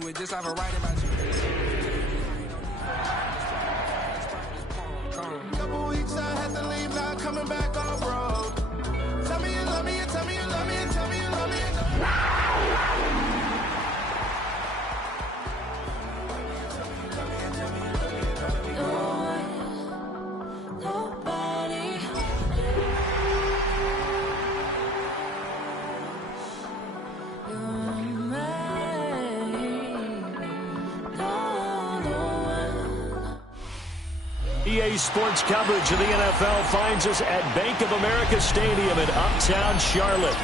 you. It just have a right about you. Couple weeks I had to leave, now coming back on road. Tell me you love me, and tell me you love me, and tell me you love me. EA Sports coverage of the NFL finds us at Bank of America Stadium in Uptown Charlotte.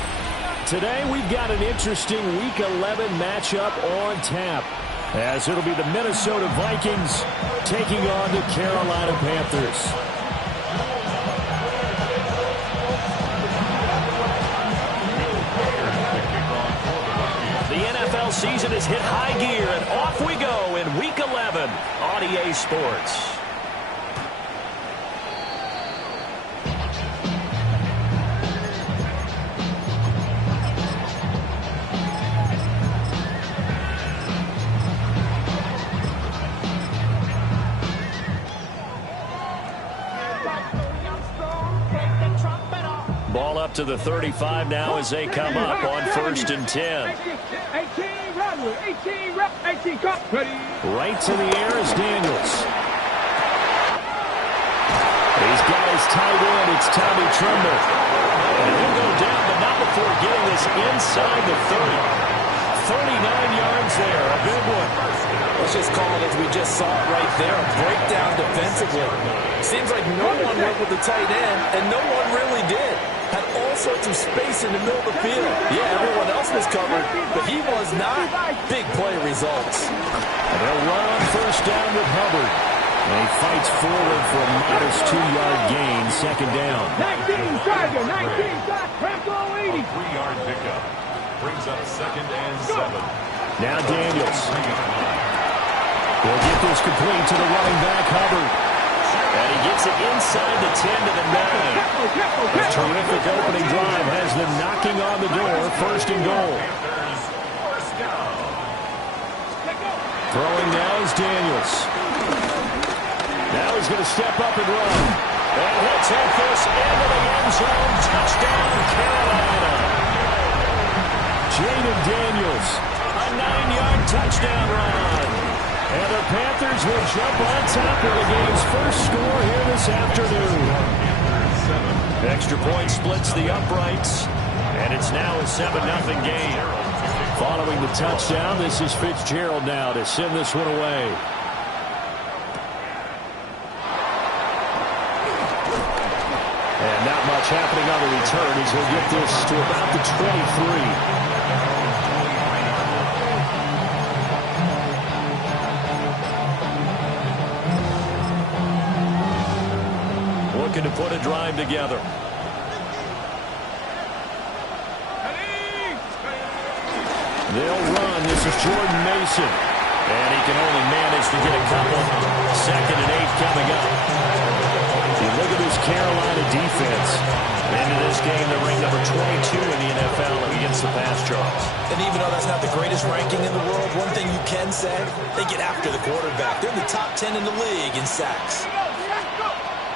Today we've got an interesting Week 11 matchup on tap, as it'll be the Minnesota Vikings taking on the Carolina Panthers. The NFL season has hit high gear, and off we go in Week 11 on EA Sports. Ball up to the 35 now as they come up on 1st and 10. Right to the air is Daniels. He's got his tight end. It's Tommy Tremble. And he'll go down, but not before getting this inside the 30. 39 yards there, a big one. Let's just call it as we just saw it right there, a breakdown defensively. Seems like no one went with the tight end, and no one really did. Had all sorts of space in the middle of the field. Yeah, everyone else was covered, but he was not. Big play results. And they'll run on 1st down with Hubbard. And he fights forward for a modest 2-yard gain, 2nd down. 19, Tiger, 19, Franco 80. 3-yard pickup. Brings up 2nd and 7. Now Daniels. He'll get this complete to the running back, Hubbard. And he gets it inside the 10 to the 9. A terrific opening drive has them knocking on the door, 1st and goal. Throwing now is Daniels. Now he's going to step up and run. And he'll take this into the end zone. Touchdown, Carolina. Jaden Daniels, a 9-yard touchdown run. And the Panthers will jump on top of the game's first score here this afternoon. Extra point splits the uprights, and it's now a 7-0 game. Following the touchdown, this is Fitzgerald now to send this one away. And not much happening on the return as he'll get this to about the 23. Looking to put a drive together. They'll run. This is Jordan Mason. And he can only manage to get a couple. 2nd and 8 coming up. You look at this Carolina defense. Into this game, they're ranked number 22 in the NFL against the pass drops. And even though that's not the greatest ranking in the world, one thing you can say, they get after the quarterback. They're in the top 10 in the league in sacks.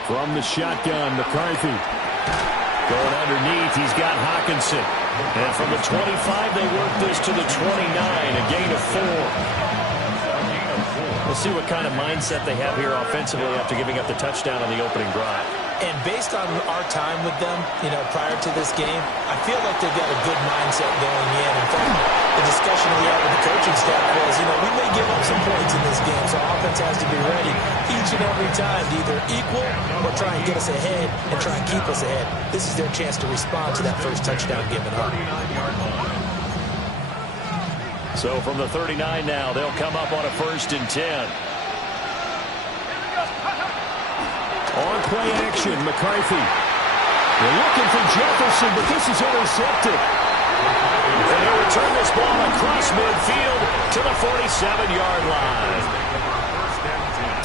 From the shotgun, McCarthy. Going underneath, he's got Hawkinson. And from the 25, they work this to the 29, a gain of 4. We'll see what kind of mindset they have here offensively after giving up the touchdown on the opening drive. And based on our time with them, prior to this game, I feel like they've got a good mindset going in. In fact, the discussion we had with the coaching staff was, we may give up some points in this game, so offense has to be ready each and every time to either equal or try and get us ahead and try and keep us ahead. This is their chance to respond to that first touchdown given up. So from the 39 now, they'll come up on a 1st and 10. On play action, McCarthy. They're looking for Jefferson, but this is intercepted. And they'll return this ball across midfield to the 47-yard line.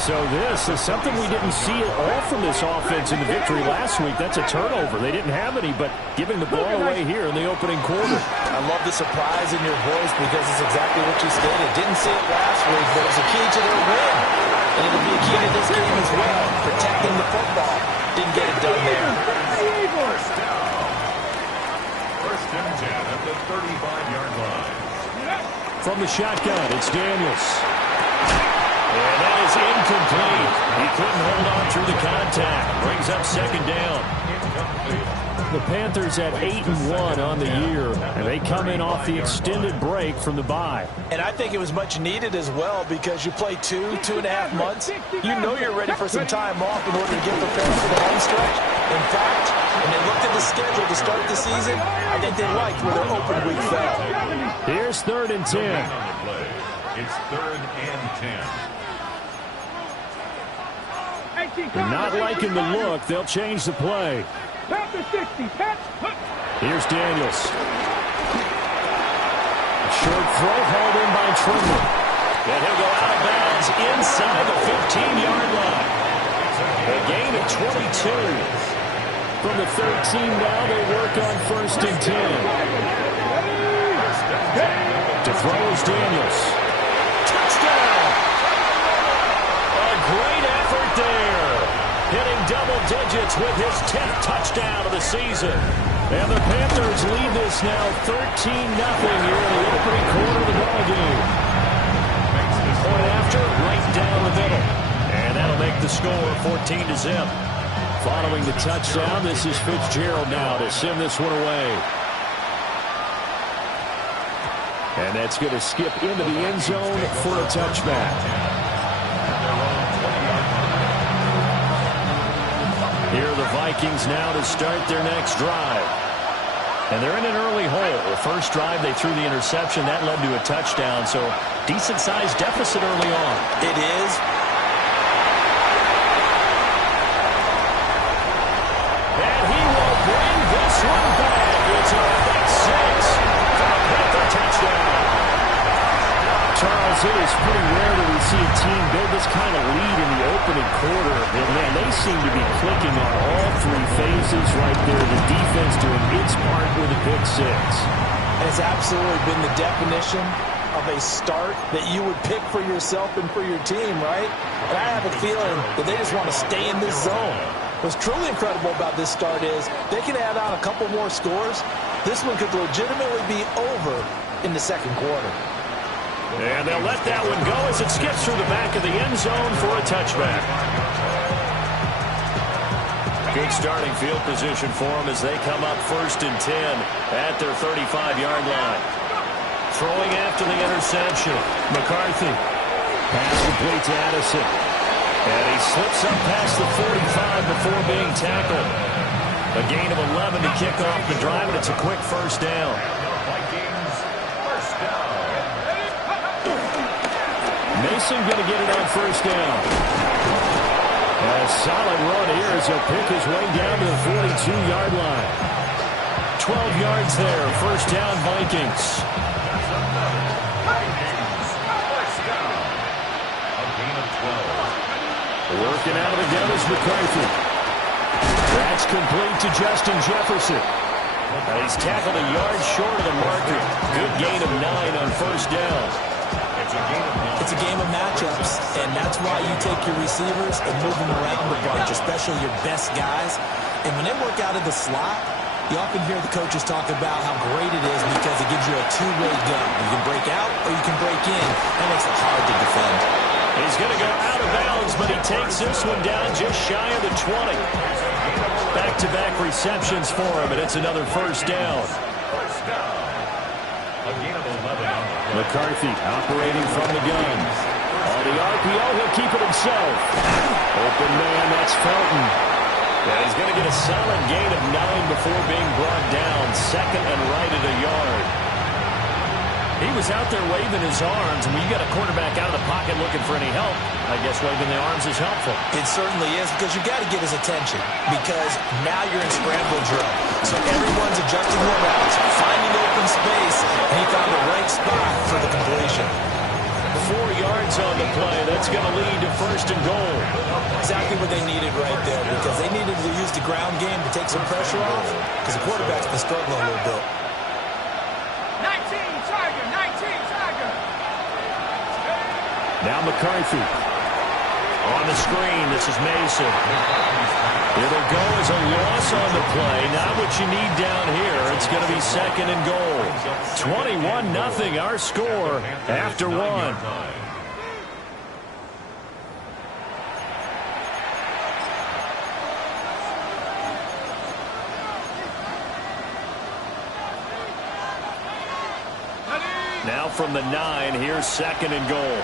So this is something we didn't see at all from this offense in the victory last week. That's a turnover. They didn't have any, but giving the ball away here in the opening quarter. I love the surprise in your voice because it's exactly what you stated. Didn't see it last week, but it was a key to their win. And it'll be a key to this game as well. Protecting the football. Didn't get it done there. First and 10 at the 35-yard line. From the shotgun, it's Daniels. And that is incomplete. He couldn't hold on through the contact. Brings up second down. The Panthers at 8-1 on the year, and they come in off the extended break from the bye. And I think it was much needed as well because you play 2.5 months. You know you're ready for some time off in order to get prepared for the home stretch. In fact, when they looked at the schedule to start the season, I think they liked where their open week fell. Here's 3rd and 10. It's 3rd and 10. Not liking the look. They'll change the play. Here's Daniels. A short throw hauled in by Trimble. And he'll go out of bounds inside the 15-yard line. A gain of 22. From the 13 now, they work on 1st and 10. To throw is Daniels. Touchdown! A great effort there. Hitting double digits with his 10th touchdown of the season. And the Panthers lead this now 13-0 here in the opening quarter of the ballgame. Point after, right down the middle. And that'll make the score 14-0. Following the touchdown, this is Fitzgerald now to send this one away. And that's going to skip into the end zone for a touchback. Here are the Vikings now to start their next drive. And they're in an early hole. The first drive, they threw the interception. That led to a touchdown, so decent-sized deficit early on. It is. And he will bring this one back. It's a pick six for a Panther touchdown. Charles, it is pretty rare that we see a team build this kind of lead in the opening quarter. And, man, they seem to be clicking on all three phases right there. The defense doing its part with a pick six. And it's absolutely been the definition of a start that you would pick for yourself and for your team, right? And I have a feeling that they just want to stay in this zone. What's truly incredible about this start is they can add on a couple more scores. This one could legitimately be over in the second quarter. And they'll let that one go as it skips through the back of the end zone for a touchback. Good starting field position for them as they come up 1st and 10 at their 35-yard line. Throwing after the interception, McCarthy. Pass complete to Addison. And he slips up past the 45 before being tackled. A gain of 11 to kick off the drive, and it's a quick first down. Mason going to get it on first down. A solid run here as he'll pick his way down to the 42-yard line. 12 yards there. First down, Vikings. Working out of the gun is McCarthy. That's complete to Justin Jefferson. And he's tackled a yard short of the marker. Good gain of 9 on first down. It's a game of matchups, and that's why you take your receivers and move them around a bunch, especially your best guys. And when they work out of the slot, you often hear the coaches talk about how great it is because it gives you a two-way gun. You can break out or you can break in. That makes it hard to defend. He's going to go out of bounds, but he takes this one down just shy of the 20. Back-to-back receptions for him, and it's another first down. McCarthy operating from the gun. On the RPO, he'll keep it himself. Open man, that's Felton. And he's going to get a solid gain of 9 before being brought down. Second and right at a yard. He was out there waving his arms, and when you got a quarterback out of the pocket looking for any help, I guess waving the arms is helpful. It certainly is, because you got to get his attention, because now you're in scramble drill. So everyone's adjusting their routes, finding open space, and he found the right spot for the completion. 4 yards on the play. That's going to lead to first and goal. Exactly what they needed right there, because they needed to use the ground game to take some pressure off, because the quarterback's been struggling a little bit. 19 Tiger. Now McCarthy. On the screen, this is Mason. It'll go as a loss on the play. Not what you need down here. It's going to be second and goal. 21-0 our score after one. Now from the 9, here's second and goal.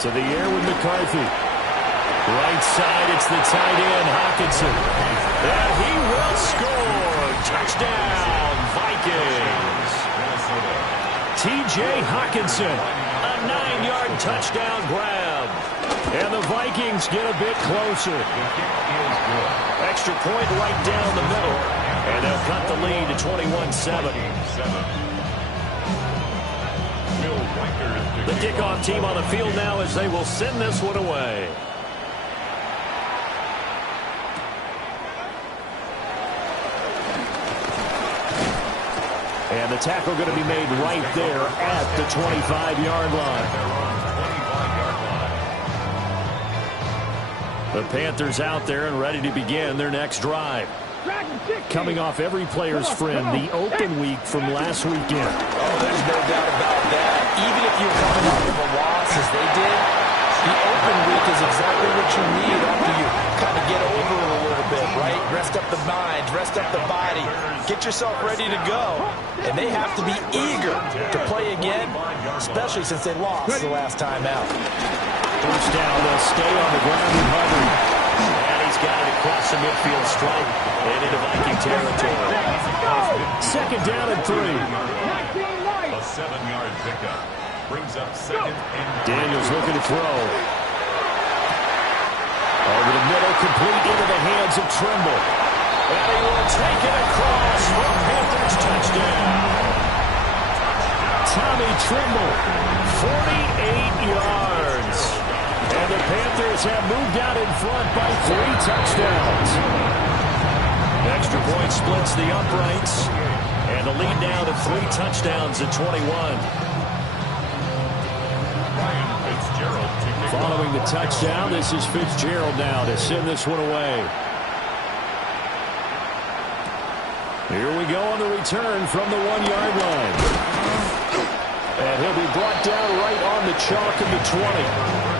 To the air with McCarthy. Right side, it's the tight end, Hockenson. And he will score. Touchdown, Vikings. T.J. Hockenson, a 9-yard touchdown grab. And the Vikings get a bit closer. Extra point right down the middle. And they'll cut the lead to 21-7. The kickoff team on the field now as they will send this one away. And the tackle going to be made right there at the 25-yard line. The Panthers out there and ready to begin their next drive. Coming off every player's friend, the open week from last weekend. Oh, there's no doubt about that. Even if you're coming off of a loss as they did, the open week is exactly what you need after you kind of get over it a little bit, right? Rest up the mind, rest up the body, get yourself ready to go. And they have to be eager to play again, especially since they lost the last time out. First down, they'll stay on the ground and Hubbard. And he's got it across the midfield stripe and into Viking territory. Second down and 3. A 7-yard pickup. Brings up second and Daniels looking to throw. Over the middle, complete into the hands of Trimble. And he will take it across for Panthers touchdown. Tommy Trimble, 48 yards. And the Panthers have moved out in front by 3 touchdowns. Extra point splits the uprights. And the lead now to 3 touchdowns at 21. Following the touchdown, this is Fitzgerald now to send this one away. Here we go on the return from the 1-yard line. And he'll be brought down right on the chalk of the 20.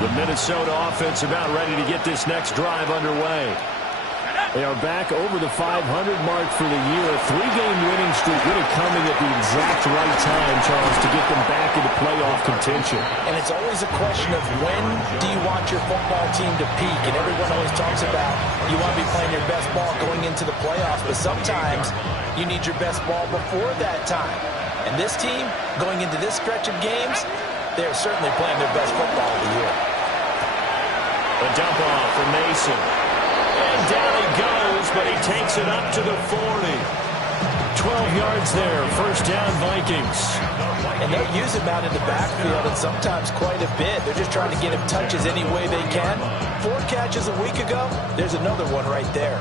The Minnesota offense about ready to get this next drive underway. They are back over the 500 mark for the year. A 3-game winning streak really coming at the exact right time, Charles, to get them back into playoff contention. And it's always a question of when do you want your football team to peak? And everyone always talks about you want to be playing your best ball going into the playoffs, but sometimes you need your best ball before that time. And this team, going into this stretch of games, they're certainly playing their best football of the year. A dump off for Mason. And down he goes, but he takes it up to the 40. 12 yards there, first down Vikings. And they'll use him out in the backfield and sometimes quite a bit. They're just trying to get him touches any way they can. 4 catches a week ago, there's another one right there.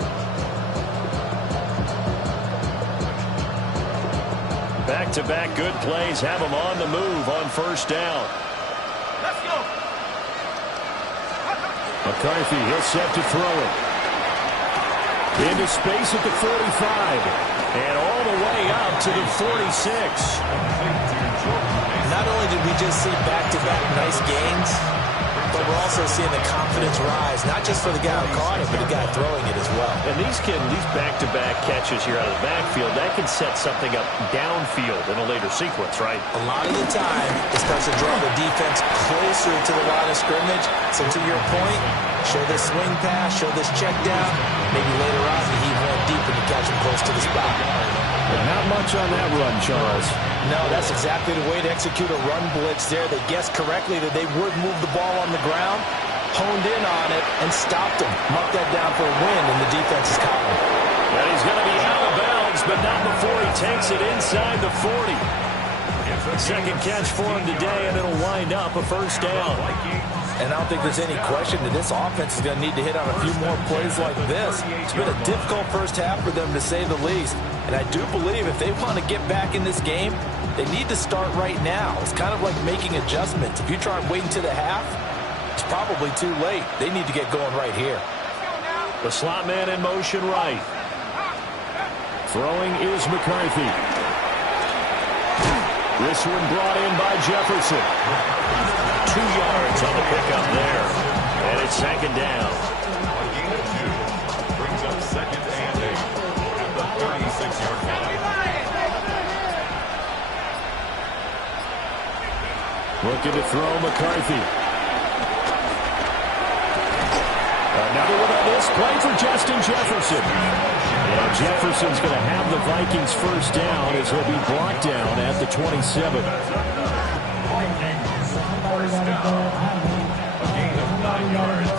Back-to-back good plays have him on the move on first down. Let's go. McCarthy, he'll set to throw it. Into space at the 45. And all the way up to the 46. Not only did we just see back-to-back nice gains, but we're also seeing the confidence rise, not just for the guy who caught it, but the guy throwing it as well. And these back-to-back catches here out of the backfield, that can set something up downfield in a later sequence, right? A lot of the time, it starts to draw the defense closer to the line of scrimmage. So to your point, show this swing pass, show this check down. Maybe later on, you heave one deep and you catch him close to the spot. But not much on that run, Charles. No, that's exactly the way to execute a run blitz there. They guessed correctly that they would move the ball on the ground. honed in on it and stopped him. Marked that down for a win in the defense's column. And he's going to be out of bounds, but not before he takes it inside the 40. Second catch for him today, and it'll wind up a first down. And I don't think there's any question that this offense is going to need to hit on a few more plays like this. It's been a difficult first half for them, to say the least. And I do believe if they want to get back in this game, they need to start right now. It's kind of like making adjustments. If you try and wait until the half, it's probably too late. They need to get going right here. The slot man in motion right. Throwing is McCarthy. This one brought in by Jefferson. 2 yards on the pickup there. And it's second down. A gain of 2 brings up second and 8 at the 36-yard line. Looking to throw McCarthy. Another one on this play for Justin Jefferson. And Jefferson's going to have the Vikings first down as he'll be brought down at the 27. First down. A gain of 9 yards.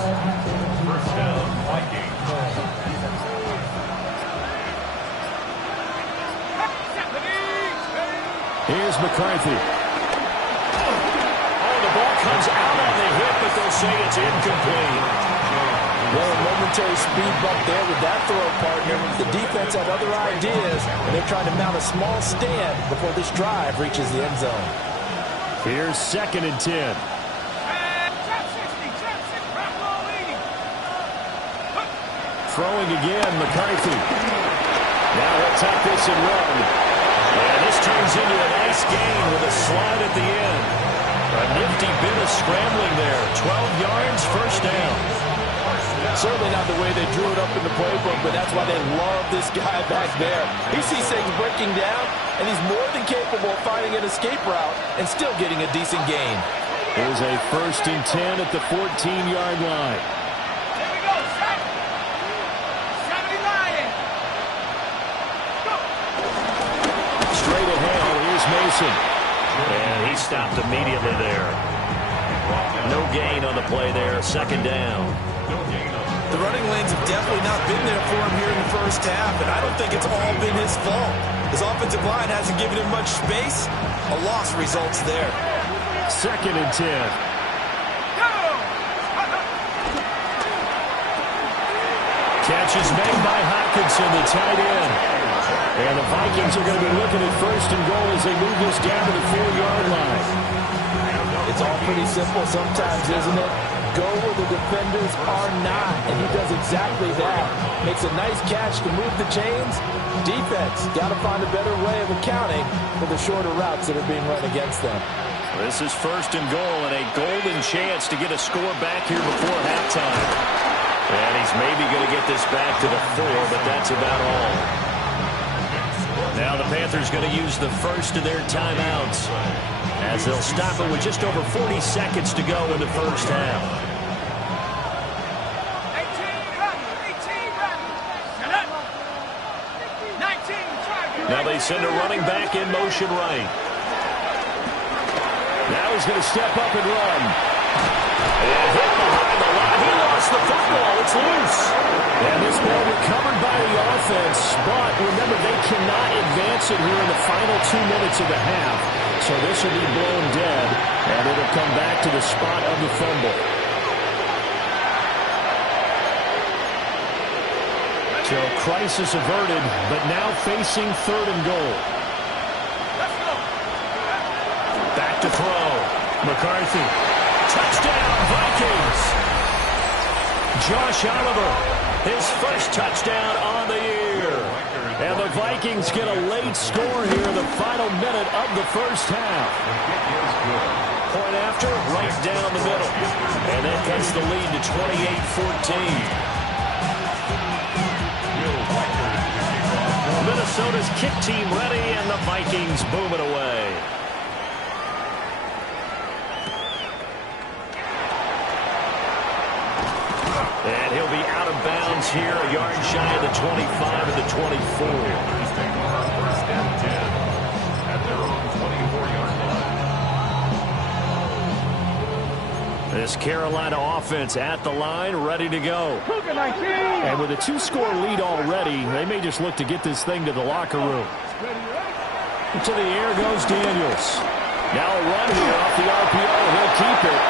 First down, Vikings. Here's McCarthy. Oh, the ball comes out on the hit, but they'll say it's incomplete. Well, a momentary speed bump there with that throw, partner. The defense had other ideas, and they're trying to mount a small stand before this drive reaches the end zone. Here's second and 10. Throwing again, McCarthy. Now he'll tuck this and run. And this turns into a nice gain with a slide at the end. A nifty bit of scrambling there. 12 yards, first down. Certainly not the way they drew it up in the playbook, but that's why they love this guy back there. He sees things breaking down, and he's more than capable of finding an escape route and still getting a decent gain. Here's a first and 10 at the 14-yard line. Here we go, set. 70 Lion. Go. Straight ahead, here's Mason. And he stopped immediately there. No gain on the play there, second down. The running lanes have definitely not been there for him here in the first half, and I don't think it's all been his fault. His offensive line hasn't given him much space. A loss results there. Second and 10. Catch is made by Hockenson, the tight end. And the Vikings are going to be looking at first and goal as they move this down to the 4-yard line. It's all pretty simple sometimes, isn't it? Go where the defenders are not, and he does exactly that. Makes a nice catch to move the chains. Defense, got to find a better way of accounting for the shorter routes that are being run against them. This is first and goal and a golden chance to get a score back here before halftime. And he's maybe going to get this back to the 4, but that's about all. Now the Panthers going to use the first of their timeouts as they'll stop it with just over 40 seconds to go in the first half. 18 Now they send a running back in motion right. Now he's going to step up and run. And hit behind the line. He lost the football. It's loose. And this ball recovered by the offense. But remember, they cannot advance it here in the final 2 minutes of the half. So this will be blown dead. And it'll come back to the spot of the fumble. So crisis averted, but now facing third and goal. Back to throw. McCarthy. Touchdown, Vikings. Josh Oliver, his first touchdown on the year. And the Vikings get a late score here in the final minute of the first half. Point after, right down the middle. And that cuts the lead to 28-14. Minnesota's kick team ready, and the Vikings boom it away. And he'll be out of bounds here, a yard shy of the 25 and the 24. First and 10 at their own 24-yard line. This Carolina offense at the line, ready to go. And with a 2-score lead already, they may just look to get this thing to the locker room. To the air goes Daniels. Now a run here off the RPO. He'll keep it.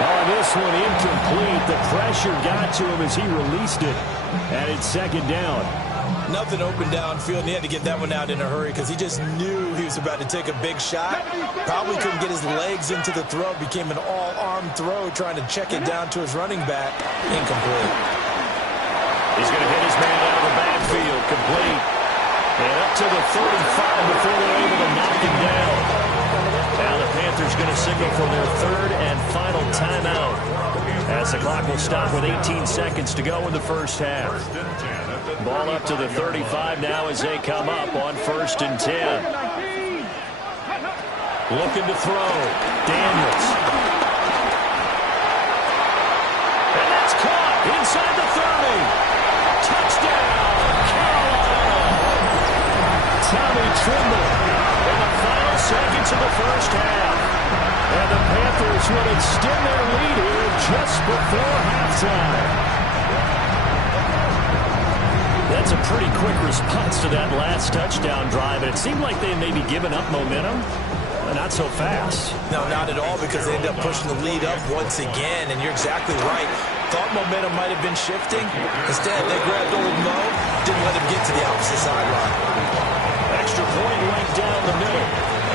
Oh, this one incomplete. The pressure got to him as he released it. And it's second down. Nothing open downfield, and he had to get that one out in a hurry because he just knew he was about to take a big shot. Probably couldn't get his legs into the throw. Became an all-arm throw trying to check it down to his running back. Incomplete. He's going to hit his man out of the backfield. Complete. And up to the 35 before they're able to knock him down. Now the Panthers going to signal for their third and final timeout, as the clock will stop with 18 seconds to go in the first half. Ball up to the 35 now as they come up on 1st and 10. Looking to throw. Daniels. And that's caught inside the 30. Touchdown, Carolina. Tommy Trimble in the final seconds of the first half. And the Panthers will extend their lead here just before halftime. That's a pretty quick response to that last touchdown drive. And it seemed like they had maybe given up momentum, but not so fast. No, not at all, because they ended up pushing the lead up once again. And you're exactly right. Thought momentum might have been shifting. Instead, they grabbed old Mo, didn't let him get to the opposite sideline. Extra point right down the middle.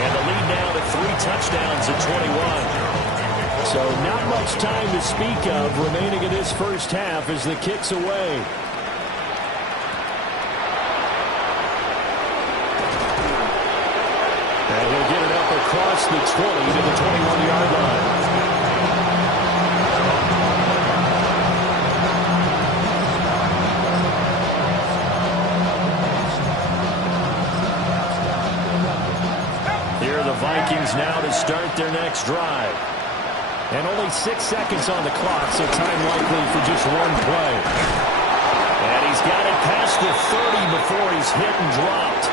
And the lead now to 3 touchdowns at 21. So not much time to speak of remaining in this first half as the kick's away. And he'll get it up across the 20 to the 21-yard line. Here are the Vikings now to start their next drive. And only 6 seconds on the clock, so time likely for just one play. And he's got it past the 30 before he's hit and dropped.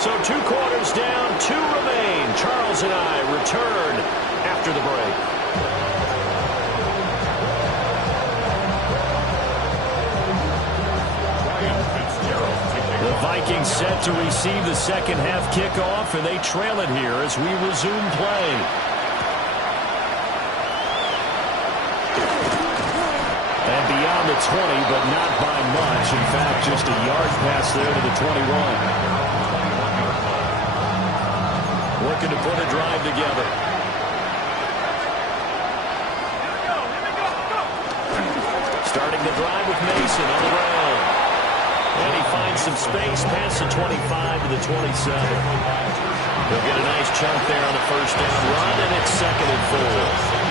So 2 quarters down, 2 remain. Charles and I return after the break. The Vikings set to receive the second half kickoff, and they trail it here as we resume play. And beyond the 20, but not by much. In fact, just a yard pass there to the 21. Looking to put a drive together. Starting the drive with Mason on the ground. And he finds some space past the 25 to the 27. He'll get a nice chunk there on the first down run, and it's 2nd and 4.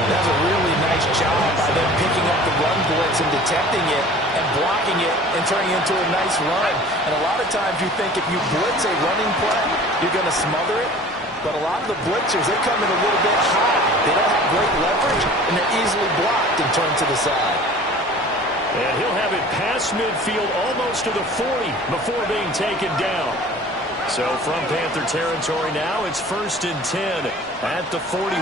That's a really nice job by them picking up the run blitz and detecting it and blocking it and turning it into a nice run. And a lot of times you think if you blitz a running play, you're going to smother it. But a lot of the blitzers, they come in a little bit high. They don't have great leverage, and they're easily blocked and turned to the side. And he'll have it past midfield almost to the 40 before being taken down. So from Panther territory now, it's 1st and 10 at the 41.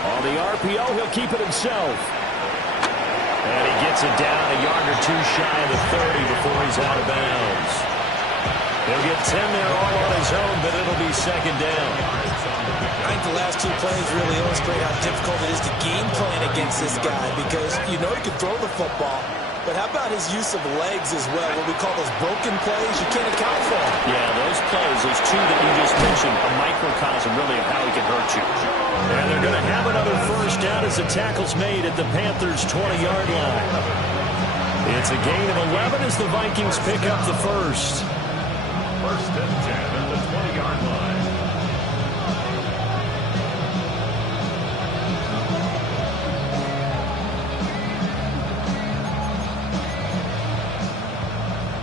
On the RPO, he'll keep it himself. And he gets it down a yard or 2 shy of the 30 before he's out of bounds. He'll get 10 there all on his own, but it'll be 2nd down. I think the last 2 plays really illustrate how difficult it is to game plan against this guy, because you know he can throw the football, but how about his use of legs as well? What we call those broken plays, you can't account for them. Yeah, those plays, those 2 that you just mentioned, a microcosm really of how he can hurt you. And they're going to have another first down as the tackle's made at the Panthers' 20-yard line. It's a gain of 11 as the Vikings pick up the first. 1st and 10 at the 20-yard line.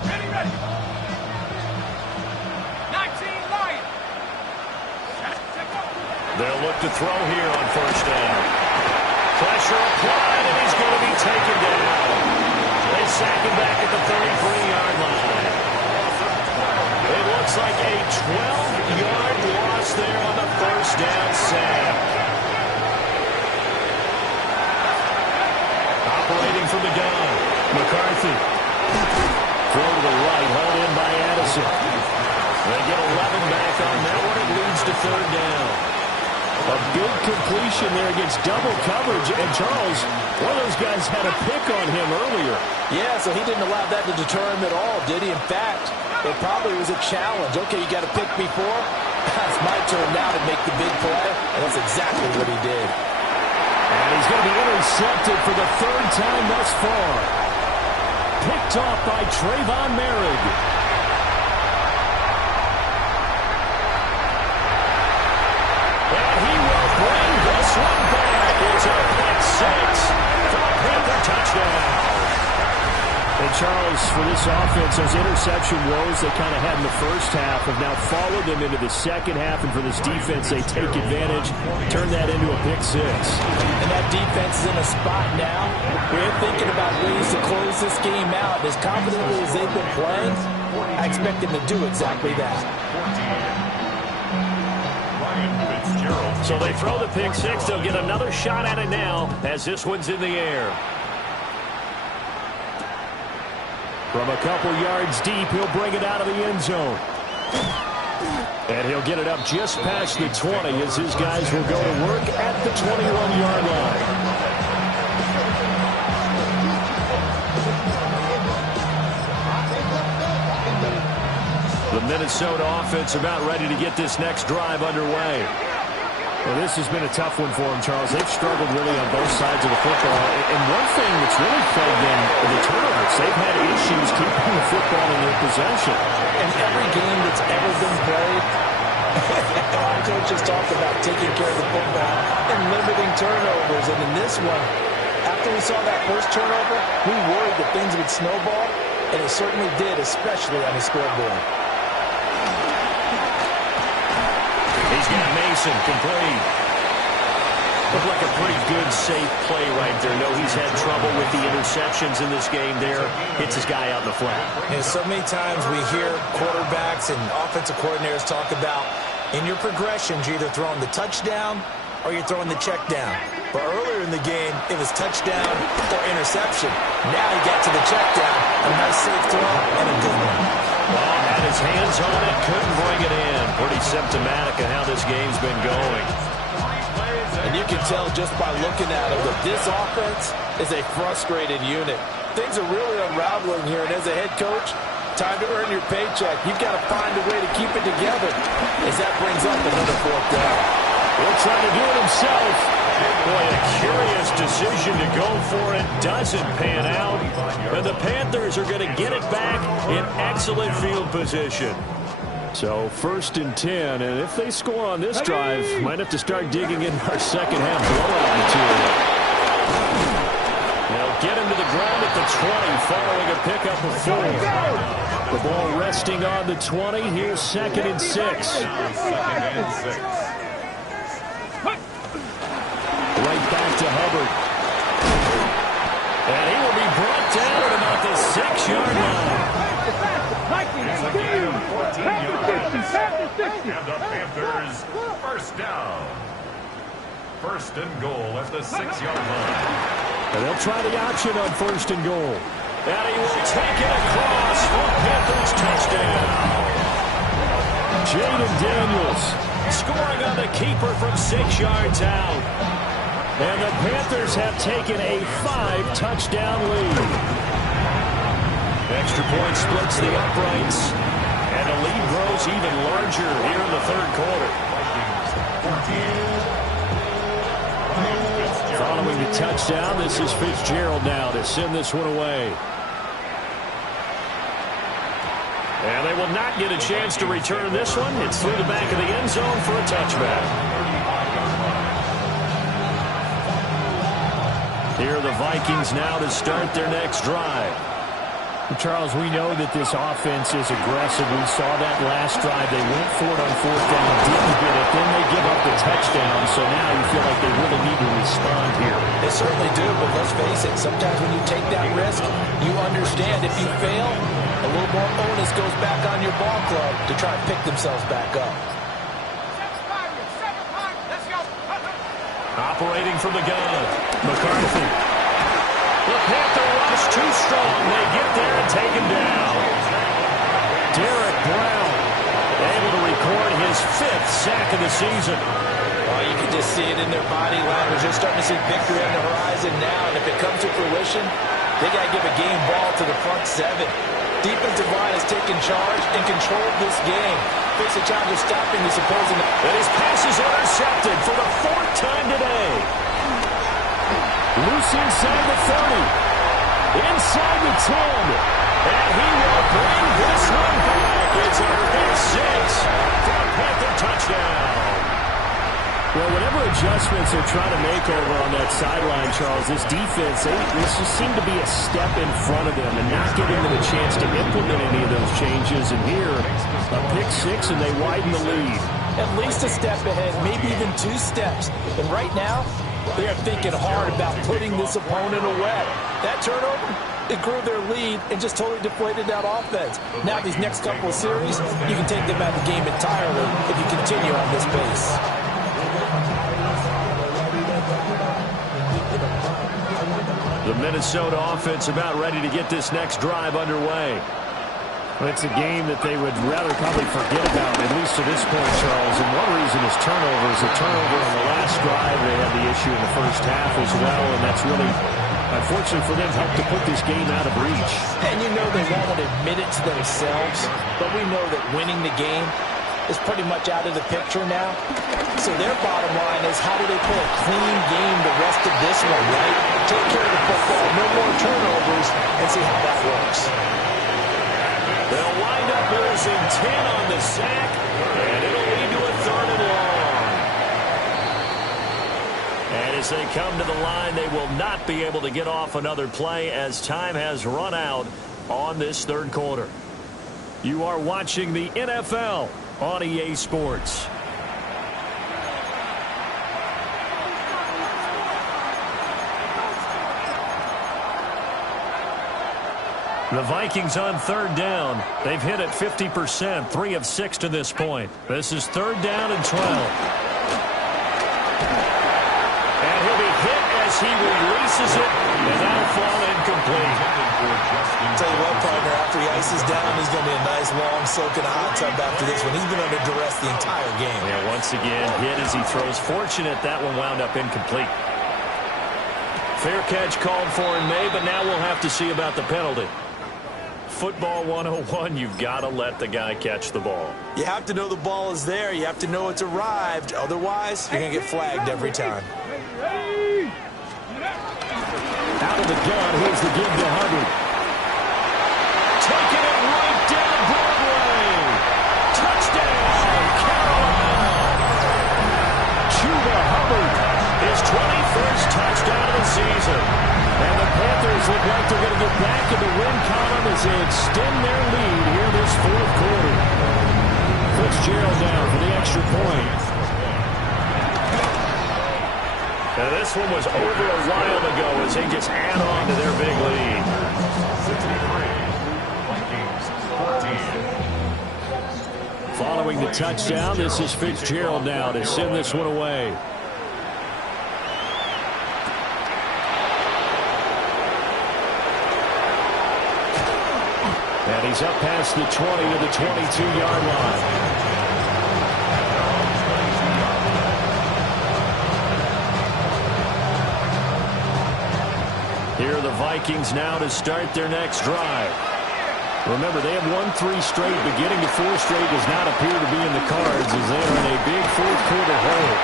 Ready. 19 Lions. They'll look to throw here on 1st down. Pressure applied, and he's going to be taken down. They sack him back at the 33-yard line. It looks like a 12-yard loss there on the 1st down sack. third down. A big completion there against double coverage. And Charles, one of those guys had a pick on him earlier. Yeah, so he didn't allow that to deter him at all, did he? In fact, it probably was a challenge. Okay, you got a pick before. It's my turn now to make the big play. And that's exactly what he did. And he's going to be intercepted for the third time thus far. Picked off by Trayvon Merrick. And he will bring this one back. It's a pick six for a Panther touchdown. And Charles, for this offense, those interception woes they kind of had in the first half have now followed them into the second half. And for this defense, they take advantage, turn that into a pick six. And that defense is in a spot now where they're thinking about ways to close this game out. As confidently as they've been playing, I expect them to do exactly that. So they throw the pick six. They'll get another shot at it now as this one's in the air. From a couple yards deep, he'll bring it out of the end zone. And he'll get it up just past the 20 as his guys will go to work at the 21-yard line. The Minnesota offense about ready to get this next drive underway. Well, this has been a tough one for them, Charles. They've struggled really on both sides of the football. And one thing that's really plagued them are the turnovers. They've had issues keeping the football in their possession. In every game that's ever been played, our coaches talk about taking care of the football and limiting turnovers. And in this one, after we saw that first turnover, we worried that things would snowball, and it certainly did, especially on the scoreboard. He's got Mason complete. Looked like a pretty good, safe play right there. No, he's had trouble with the interceptions in this game there. Hits his guy out in the flat. And so many times we hear quarterbacks and offensive coordinators talk about in your progressions, you're either throwing the touchdown or you're throwing the check down. But earlier in the game, it was touchdown or interception. Now he got to the check down. A nice safe throw and a good one. Well, had his hands on it, couldn't bring it in. Pretty symptomatic of how this game's been going. And you can tell just by looking at him that this offense is a frustrated unit. Things are really unraveling here, and as a head coach, time to earn your paycheck. You've got to find a way to keep it together as that brings up another fourth down. He'll try to do it himself. Boy, a curious decision to go for it. Doesn't pan out. And the Panthers are going to get it back in excellent field position. So 1st and 10, and if they score on this drive, might have to start digging in our second half blowout material. They'll get him to the ground at the 20 following a pickup of 4. The ball resting on the 20. Here's 2nd and 6. Right back to Hubbard. And he will be brought down at about the 6-yard line. It's a gain of 14 yards. And the Panthers, first down. 1st and goal at the 6-yard line. And they'll try the option on 1st and goal. And he will take it across for Panthers touchdown. Jaden Daniels scoring on the keeper from 6 yards out. And the Panthers have taken a 5-touchdown lead. Extra point splits the uprights. And the lead grows even larger here in the 3rd quarter. Following the touchdown, this is Fitzgerald now to send this one away. And they will not get a chance to return this one. It's through the back of the end zone for a touchback. Here are the Vikings now to start their next drive. Charles, we know that this offense is aggressive. We saw that last drive. They went for it on 4th down, didn't get it. Then they give up the touchdown. So now you feel like they really need to respond here. They certainly do, but let's face it. Sometimes when you take that risk, you understand if you fail, a little more onus goes back on your ball club to try to pick themselves back up. Operating from the gun, McCarthy. The Panther rush too strong. They get there and take him down. Derek Brown Able to record his 5th sack of the season. Oh, you can just see it in their body language. They're starting to see victory on the horizon now, and if it comes to fruition, they got to give a game ball to the front 7. Defensive line has taken charge and controlled this game. Face a challenge of stopping this opposing. And his pass is intercepted for the 4th time today. Loose inside the 30. Inside the 10. And he will bring this one back. It's a big 6 for a Panther touchdown. Well, whatever adjustments they're trying to make over on that sideline, Charles, this defense, this just seemed to be a step in front of them and not giving them a chance to implement any of those changes. And here, a pick 6, and they widen the lead. At least a step ahead, maybe even 2 steps. And right now, they are thinking hard about putting this opponent away. That turnover, it grew their lead and just totally deflated that offense. Now these next couple of series, you can take them out of the game entirely if you continue on this pace. The Minnesota offense about ready to get this next drive underway. Well, it's a game that they would rather probably forget about, at least to this point, Charles. And one reason is turnovers. A turnover on the last drive, they had the issue in the first half as well, and that's really, unfortunately for them, helped to put this game out of reach. And you know they won't admit it to themselves, but we know that winning the game is pretty much out of the picture now. So their bottom line is, how do they play a clean game the rest of this one, right? Take care of the football, no more turnovers, and see how that works. They'll wind up losing 10 on the sack, and it'll lead to a 3rd and long. And as they come to the line, they will not be able to get off another play as time has run out on this 3rd quarter. You are watching the NFL on EA Sports. The Vikings on 3rd down. They've hit it 50%, 3 of 6 to this point. This is 3rd down and 12. And he'll be hit as he releases it, and that'll fall incomplete. Tell you what, partner, after he ices down, he's going to be a nice long soak in a hot tub after this one. He's been under duress the entire game. Yeah, once again, hit as he throws. Fortunate that one wound up incomplete. Fair catch called for in May, but now we'll have to see about the penalty. Football 101, you've got to let the guy catch the ball. You have to know the ball is there. You have to know it's arrived. Otherwise, you're going to get flagged every time. Out of the gun, here's the give to Hubbard. Taking it right down Broadway. Touchdown, Carolina. Chuba Hubbard, his 21st touchdown of the season. And the Panthers look like they're going to get back in the win column as they extend their lead here this 4th quarter. Fitzgerald down for the extra point. Now this one was over a while ago as they just add on to their big lead. 63, Vikings 14. Following the touchdown, this is Fitzgerald now to send this one away. And he's up past the 20 to the 22-yard line. Here are the Vikings now to start their next drive. Remember, they have won 3 straight, but getting to 4 straight does not appear to be in the cards as they are in a big 4th quarter hole.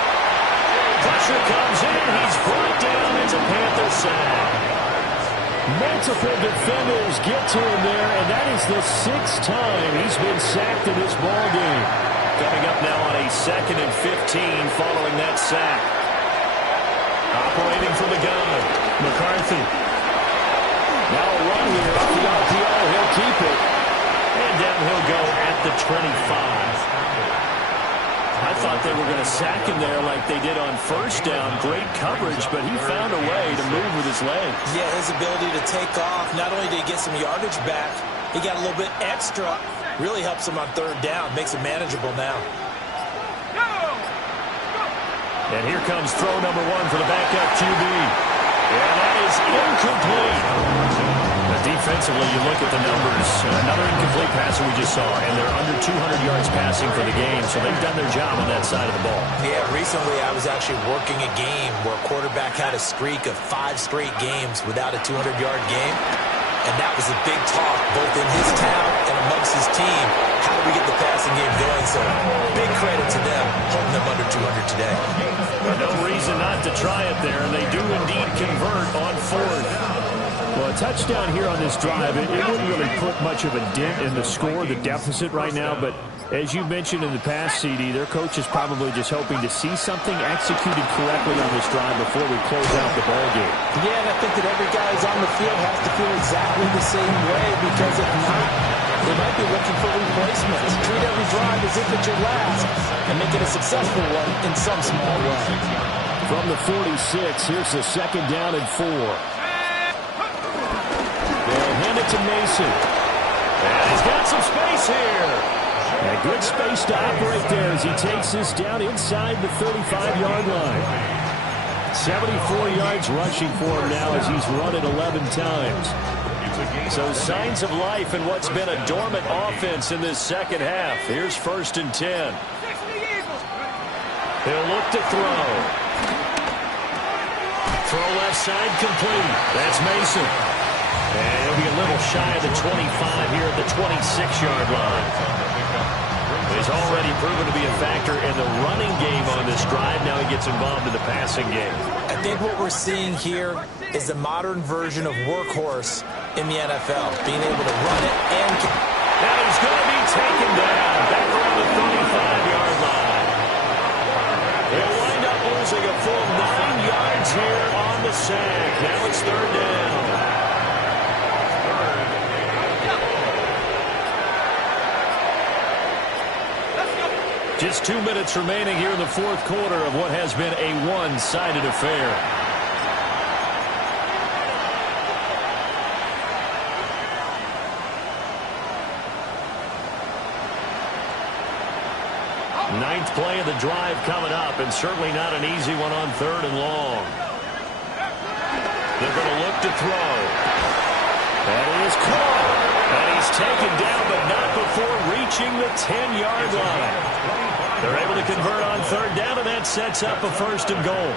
Pressure comes in. He's brought down. It's a Panther sack. Multiple defenders get to him there, and that is the 6th time he's been sacked in this ball game. Coming up now on a 2nd and 15 following that sack. Operating from the gun, McCarthy. Now a run here off the RPO. He'll keep it. And down he'll go at the 25. I thought they were going to sack him there like they did on 1st down. Great coverage, but he found a way to move with his legs. Yeah, his ability to take off. Not only did he get some yardage back, he got a little bit extra. Really helps him on 3rd down. Makes it manageable now. And here comes throw number 1 for the backup QB. And that is incomplete. The Defensively, you look at the numbers. Another incomplete pass that we just saw, and they're under 200 yards passing for the game, so they've done their job on that side of the ball. Yeah, recently I was actually working a game where a quarterback had a streak of 5 straight games without a 200-yard game, and that was a big talk both in his town and amongst his team. How do we get the passing game going? So big credit to them holding them under 200 today. No reason not to try it there, and they do indeed convert on 4th. Well, a touchdown here on this drive, it wouldn't really put much of a dent in the score, the deficit right now, but as you mentioned in the past, CD, their coach is probably just hoping to see something executed correctly on this drive before we close out the ball game. Yeah, and I think that every guy who's on the field has to feel exactly the same way, because if not, they might be looking for replacements. Treat every drive as if it's your last and make it a successful one in some small way. From the 46, here's the 2nd down and 4. They'll hand it to Mason. And he's got some space here. And good space to operate there as he takes this down inside the 35-yard line. 74 yards rushing for him now as he's run it 11 times. So signs of life in what's been a dormant offense in this second half. Here's 1st and 10. He'll look to throw. Throw left side complete. That's Mason. And he'll be a little shy of the 25 here at the 26-yard line. He's already proven to be a factor in the running game on this drive. Now he gets involved in the passing game. I think what we're seeing here is the modern version of workhorse in the NFL, being able to run it and... Now he's going to be taken down back around the 35-yard line. He'll wind up losing a full 9 yards here on the sack. Now it's 3rd down. Just 2 minutes remaining here in the 4th quarter of what has been a one-sided affair. Ninth play of the drive coming up, and certainly not an easy one on 3rd and long. They're going to look to throw. That is caught. And he's taken down, but not before reaching the 10-yard line. They're able to convert on 3rd down, and that sets up a 1st and goal.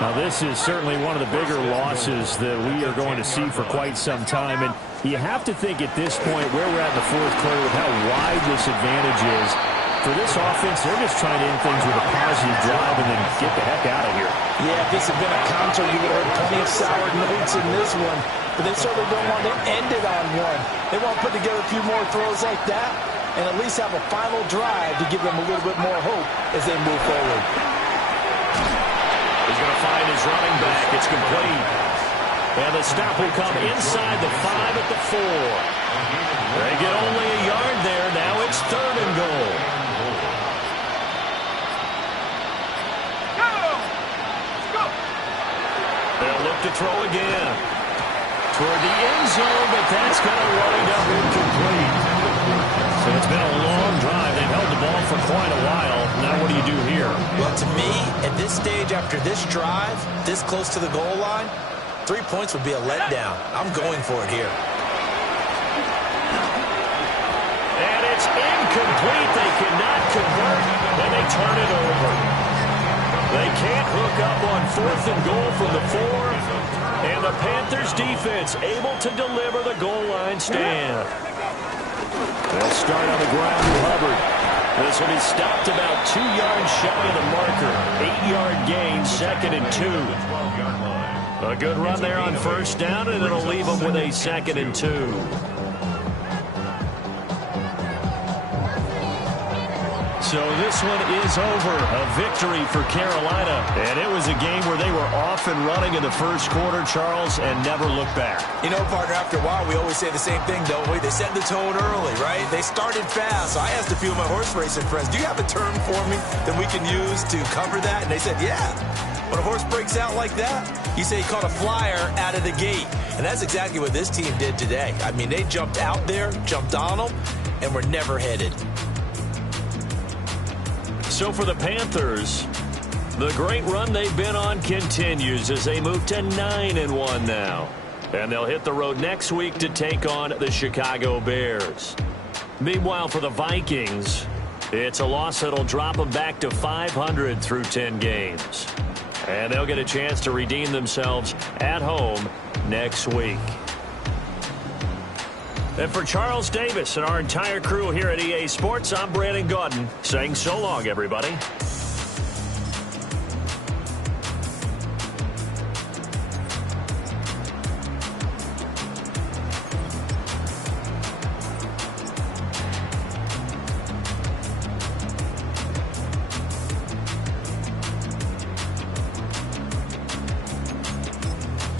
Now, this is certainly one of the bigger losses that we are going to see for quite some time. And you have to think at this point where we're at in the 4th quarter with how wide this advantage is. For this offense, they're just trying to end things with a positive drive and then get the heck out of here. Yeah, if this had been a counter, you would have heard plenty of sour notes in this one. But they certainly don't want to end it on one. They want to put together a few more throws like that and at least have a final drive to give them a little bit more hope as they move forward. He's going to find his running back. It's complete. And the stop will come inside the 5 at the 4. They get only a yard there. Now it's 3rd and goal. They'll look to throw again. Toward the end zone, but that's going to wind up incomplete. So it's been a long drive. They've held the ball for quite a while. Now what do you do here? Well, to me, at this stage after this drive, this close to the goal line, 3 points would be a letdown. I'm going for it here. And it's incomplete. They cannot convert, and they turn it over. They can't hook up on 4th and goal from the 4. And the Panthers defense able to deliver the goal line stand. They'll start on the ground with Hubbard. This one is stopped about 2 yards shy of the marker. 8-yard gain, 2nd and 2. A good run there on 1st down, and it'll leave them with a 2nd and 2. So this one is over. A victory for Carolina. And it was a game where they were off and running in the 1st quarter, Charles, and never looked back. You know, partner, after a while, we always say the same thing, don't we? They set the tone early, right? They started fast. So I asked a few of my horse racing friends, do you have a term for me that we can use to cover that? And they said, yeah. When a horse breaks out like that, you say he caught a flyer out of the gate. And that's exactly what this team did today. I mean, they jumped out there, jumped on them, and were never headed. So for the Panthers, the great run they've been on continues as they move to 9-1 now. And they'll hit the road next week to take on the Chicago Bears. Meanwhile, for the Vikings, it's a loss that'll drop them back to 500 through 10 games. And they'll get a chance to redeem themselves at home next week. And for Charles Davis and our entire crew here at EA Sports, I'm Brandon Gaudin saying so long, everybody.